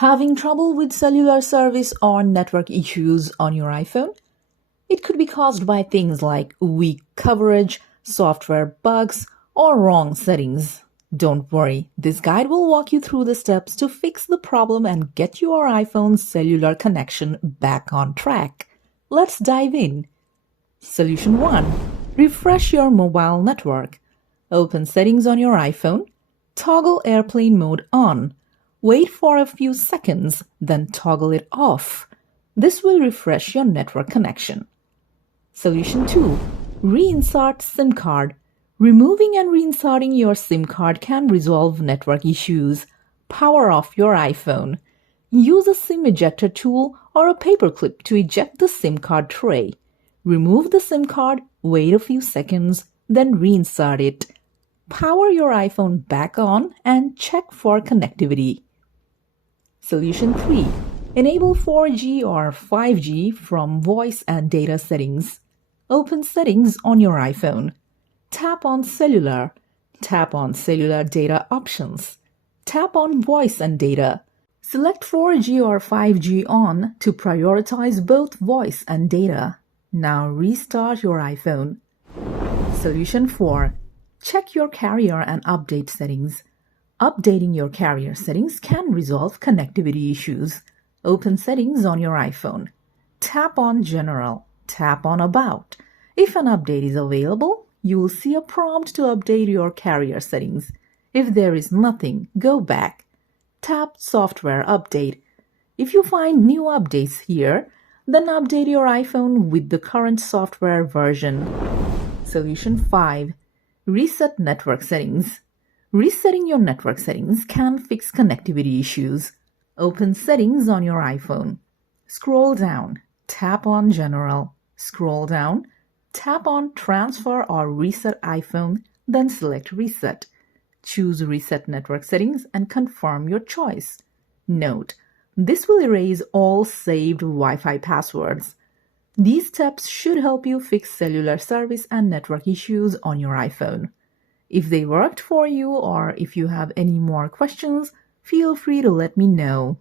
Having trouble with cellular service or network issues on your iPhone? It could be caused by things like weak coverage, software bugs, or wrong settings. Don't worry, this guide will walk you through the steps to fix the problem and get your iPhone's cellular connection back on track. Let's dive in. Solution 1. Refresh your mobile network. Open Settings on your iPhone. Toggle Airplane Mode on. Wait for a few seconds, then toggle it off. This will refresh your network connection. Solution 2. Reinsert SIM card. Removing and reinserting your SIM card can resolve network issues. Power off your iPhone. Use a SIM ejector tool or a paperclip to eject the SIM card tray. Remove the SIM card, wait a few seconds, then reinsert it. Power your iPhone back on and check for connectivity. Solution 3. Enable 4G or 5G from voice and data settings. Open Settings on your iPhone. Tap on Cellular. Tap on Cellular Data Options. Tap on Voice and Data. Select 4G or 5G on to prioritize both voice and data. Now restart your iPhone. Solution 4. Check your carrier and update settings. Updating your carrier settings can resolve connectivity issues. Open Settings on your iPhone. Tap on General. Tap on About. If an update is available, you will see a prompt to update your carrier settings. If there is nothing, go back. Tap Software Update. If you find new updates here, then update your iPhone with the current software version. Solution 5. Reset network settings. Resetting your network settings can fix connectivity issues. Open Settings on your iPhone. Scroll down. Tap on General. Scroll down. Tap on Transfer or Reset iPhone, then select Reset. Choose Reset Network Settings and confirm your choice. Note: this will erase all saved Wi-Fi passwords. These steps should help you fix cellular service and network issues on your iPhone. If they worked for you or if you have any more questions, feel free to let me know.